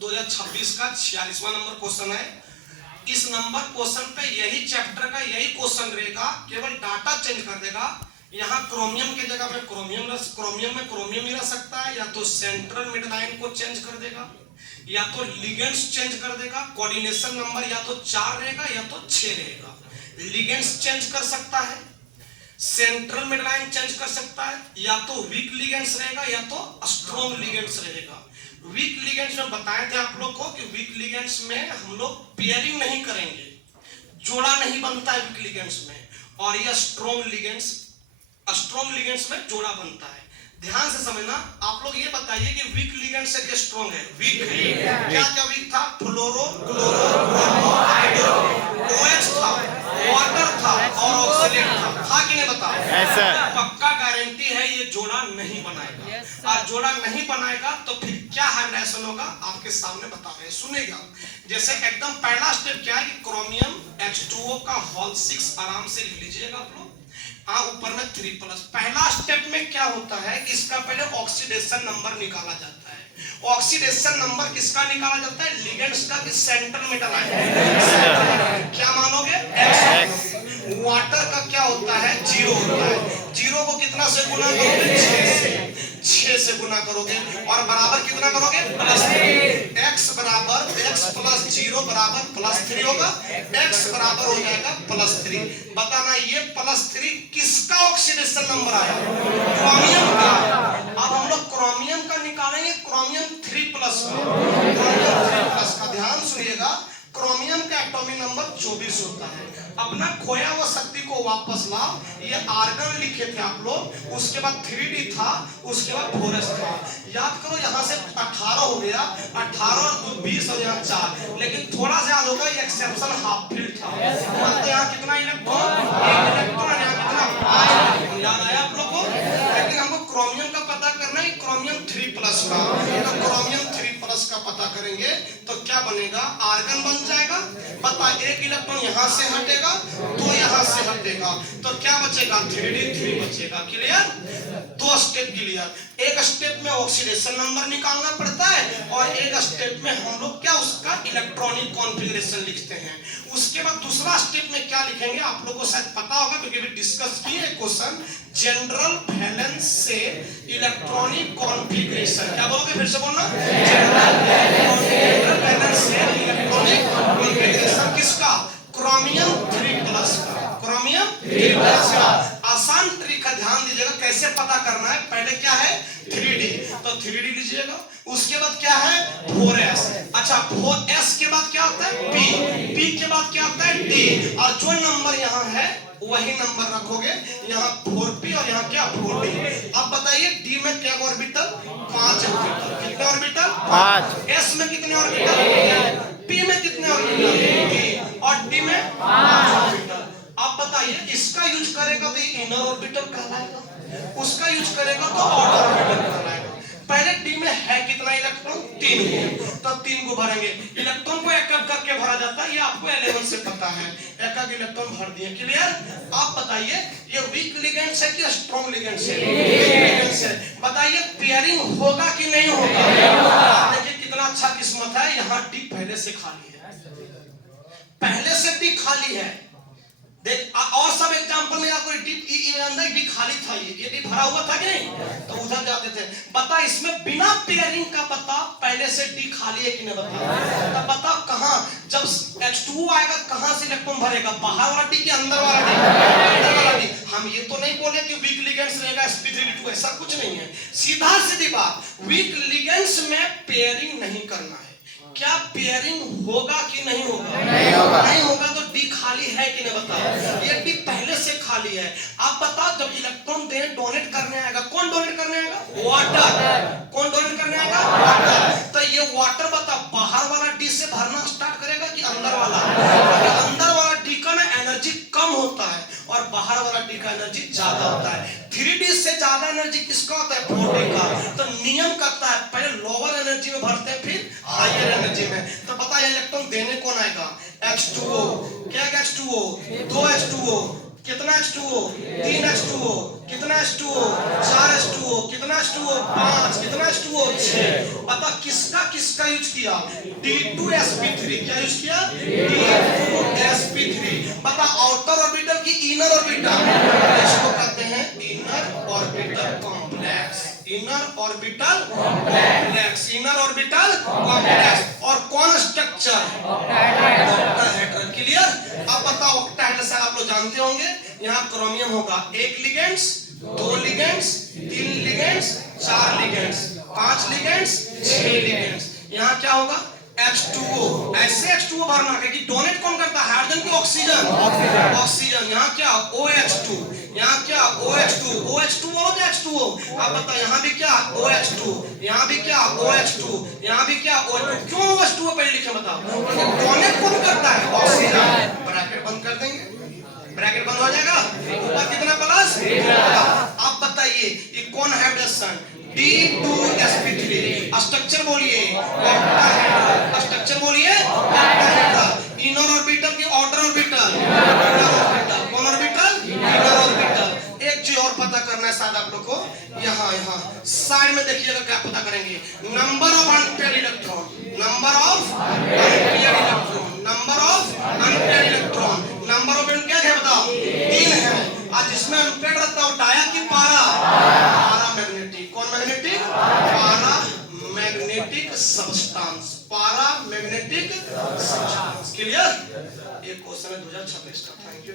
2026 का 46वां number question है। इस नंबर क्वेश्चन पे यही चैप्टर का यही क्वेश्चन रहेगा, केवल डाटा चेंज कर देगा। यहाँ क्रोमियम की जगह पे क्रोमियम में क्रोमियम ही रह सकता है, या तो सेंट्रल मिडलाइन को चेंज कर देगा, या तो लिगेंड्स चेंज कर देगा। कोऑर्डिनेशन नंबर या तो 4 रहेगा या तो 6 रहेगा। लिगेंड्स चेंज कर सकता है, सेंट्रल मिडलाइन चेंज कर सकता है, या तो वीक लिगेंड्स रहेगा या तो स्ट्रॉन्ग लिगेंड्स रहेगा। वीक लिगेंड्स में बताए थे आप लोग को कि वीक लिगेंड्स में हम लोग पेयरिंग नहीं करेंगे, जोड़ा नहीं बनता है वीक लिगेंड्स में। और यह स्ट्रॉन्ग लिगेंड्स में जोड़ा बनता है। ध्यान से समझना। आप लोग ये बताइए कि वीक लिगेंड्स है कि स्ट्रॉन्ग है? वीक है। क्या क्या वीक था? फ्लोरो, क्लोरो, ब्रोमो, हाइड्रो, OH था, वाटर था और ऑक्सीडेंट था कि नहीं? बताओ। पक्का गारंटी है ये जोड़ा नहीं बनाएगा। और जोड़ा नहीं बनाएगा तो फिर क्या हाइब्रिडेशन होगा आपके सामने बता रहे हैं, सुनेगा। जैसे एकदम पहला स्टेप क्या है कि क्रोमियम H2O का होल 6 आराम से लिख लीजिएगा आप लोग। ऊपर में 3+। पहला स्टेप में क्या होता है कि इसका पहले ऑक्सीडेशन नंबर निकाला जाता है। ऑक्सीडेशन नंबर किसका निकाला जाता है? लिगेंड्स का कि सेंट्रल मेटल आयन? क्या मानोगे? X। वाटर का क्या होता है? 0 होता है। 0 को कितना से गुना करोगे? 6 से गुना करोगे। और बराबर कितना करोगे? +3। x बराबर x + 0 बराबर +3 होगा। x बराबर हो जाएगा +3। बताना ये +3 किसका ऑक्सीडेशन नंबर आया? क्रोमियम का। अब हम लोग क्रोमियम का निकालेंगे, क्रोमियम 3+ का। क्रोमियम 3+ का ध्यान सुनिएगा। क्रोमियम का एटॉमिक नंबर 24 होता है। अपना खोया हुआ शक्ति को वापस लाओ। ये आर्गन लिखे थे आप लोग, उसके बाद 3D था, उसके बाद 4s था। याद करो, यहाँ से 18 हो गया, 18 और 2 20 और यहाँ 4। लेकिन थोड़ा सा याद होगा, ये एक्सेप्शन हाफ फील्ड था। मतलब यहाँ कितना इलेक्ट्रॉन? 1 इलेक्ट्रॉन। यहाँ कितना? 5। याद आया आप लोग को? लेकिन हमको क्रोमियम का पता करना है, क्रोमियम 3+ का। तो क्रोमियम 3+ का पता करेंगे तो क्या बनेगा? आर्गन बन जाएगा। बता, 1 इलेक्ट्रॉन यहाँ से हटेगा, 2 यहाँ से हटेगा, तो क्या बचेगा? 3D3 बचेगा। क्लियर? 2 step clear. एक स्टेप में ऑक्सीडेशन नंबर निकालना पड़ता है और एक स्टेप में हम लोग क्या उसका इलेक्ट्रॉनिक कॉन्फ़िगरेशन लिखते हैं। उसके बाद दूसरा स्टेप में क्या लिखेंगे आप लोगों को शायद पता होगा, क्योंकि अभी डिस्कस किए क्वेश्चन। जनरल वैलेंस से इलेक्ट्रॉनिक कॉन्फ़िगरेशन। क्या बोलोगे? फिर से बोलना। जनरल वैलेंस से इलेक्ट्रॉनिक कॉन्फ़िगरेशन किसका? क्रोमियम 3+ का। क्रोमियम 3+ का। आसान तरीका ध्यान दीजिएगा कैसे पता करना है। पहले क्या है? 3D, तो 3D लीजिएगा। उसके बाद क्या है? 4s। अच्छा, 4s के बाद क्या होता है? P। P के बाद क्या होता है? D। और जो नंबर यहाँ है वही नंबर रखोगे। यहाँ 4p और यहाँ क्या? 4d। अब बताइए D में क्या ऑर्बिटल? 5 ऑर्बिटल। कितने ऑर्बिटल? 5। s में कितने ऑर्बिटल? p में कितने ऑर्बिटल? 3। और d में 5 ऑर्बिटल। अब बताइए, इसका यूज करेगा तो ये इनर ऑर्बिटल कहलाएगा, उसका यूज करेगा तो आउटर ऑर्बिटल कहलाएगा। पहले डी में है कितना इलेक्ट्रॉन? 3 को, तो 3 को भरेंगे। इलेक्ट्रॉन को एक-एक करके भरा जाता है, ये आपको 11 से पता है। एक-एक इलेक्ट्रॉन भर दिए। क्लियर? आप बताइए ये वीक लिगेंड्स है कि स्ट्रॉन्ग लिगेंड्स है? लिगेंड्स है। बताइए पेयरिंग होगा कि नहीं होगा? देखिए कितना अच्छा किस्मत है, यहाँ डी पहले से खाली है। पहले से डी खाली है। देख, और सब एग्जांपल में आपको डी खाली था, ये डी भरा हुआ था कि नहीं? तो उधर जाते थे। बता, इसमें बिना पेयरिंग का बता पहले से डी खाली है कि नहीं? बता। तब बता कहां जब H2O आएगा कहां से इलेक्ट्रॉन भरेगा? बाहर वाला डी कि अंदर वाला डी? अंदर वाला डी। हम ये तो नहीं बोले कि वीक लिगेंड्स रहेगा sp3d2, ऐसा कुछ नहीं है। सीधा सीधी बात, वीक लिगेंड्स में पेयरिंग नहीं करना है। क्या पेयरिंग होगा कि नहीं होगा? नहीं होगा। नहीं होगा तो डी खाली है कि नहीं? बताओ। ये डी पहले से खाली है। आप बताओ, जब इलेक्ट्रॉन दे डोनेट करने आएगा, कौन डोनेट करने आएगा? वाटर। कौन डोनेट करने आएगा? वाटर। तो ये वाटर बता बाहर वाला डी से भरना स्टार्ट करेगा कि अंदर वाला? अंदर वाला डी का ना एनर्जी कम होता है और बाहर वाला डी का एनर्जी ज्यादा होता है। 3D से ज्यादा एनर्जी किसका होता है? 4D का। तो नियम कहता है पहले लोअर एनर्जी में भरते हैं, फिर हायर एनर्जी में। तो पता है इलेक्ट्रॉन देने कौन आएगा? H2O। क्या H2O? 2 H2O। कितना कितना H2O, 3 H2O, कितना H2O, 4 H2O, कितना H2O, 5, कितना H2O, 6। बता किसका किसका यूज किया? D2sp3। क्या यूज किया? D2sp3। बता आउटर ऑर्बिटल की इनर ऑर्बिटल, इसको कहते हैं inner orbital complex. Inner orbital complex, inner orbital complex. और कौन स्ट्रक्चर? ऑक्टाहेड्रल। क्लियर? अब बताओ ऑक्टाहेड्रल से आप लोग जानते होंगे, यहाँ क्रोमियम होगा, 1 ligands, 2 ligands, 3 ligands, 4 ligands, 5 ligands, 6 ligands. यहाँ क्या होगा? H2O। ऐसे H2O भरना है कि डोनेट कौन करता है? हाइड्रोजन की ऑक्सीजन? ऑक्सीजन। यहाँ क्या? OH2। यहाँ क्या? OH2। OH2 बोलो तो H2O। आप बताओ यहाँ भी क्या? OH2। यहाँ भी क्या? OH2। यहाँ भी क्या? OH2। क्यों OH2 पहले लिखे बताओ? डोनेट कौन करता है? ऑक्सीजन। ब्रैकेट बंद कर देंगे, ब्रैकेट बंद हो जाएगा। ऊपर कितना प्लस? अब बताइए ये कौन हाइब्रिडेशन? D2sp3। स्ट्रक्चर बोलिए ऑक्टाहेड्रल। स्ट्रक्चर बोलिए ऑक्टाहेड्रल। इनर ऑर्बिटल की आउटर ऑर्बिटल? कौन ऑर्बिटल? Inner orbital. एक चीज और पता करना है शायद आप लोग को, यहाँ साइड में देखिएगा क्या पता करेंगे? Number of unpaired electron, number of unpaired electron, number of unpaired electron. Number of क्या है बताओ? 3 है। आज जिसमें अनपेयर्ड रहता है डाया की पारा? पारा मैग्नेटिक। कौन मैग्नेटिक? पारा मैग्नेटिक सब्सटेंस। पारा मैग्नेटिक सब्सटेंस। क्लियर? एक क्वेश्चन है 2026 का। Thank you.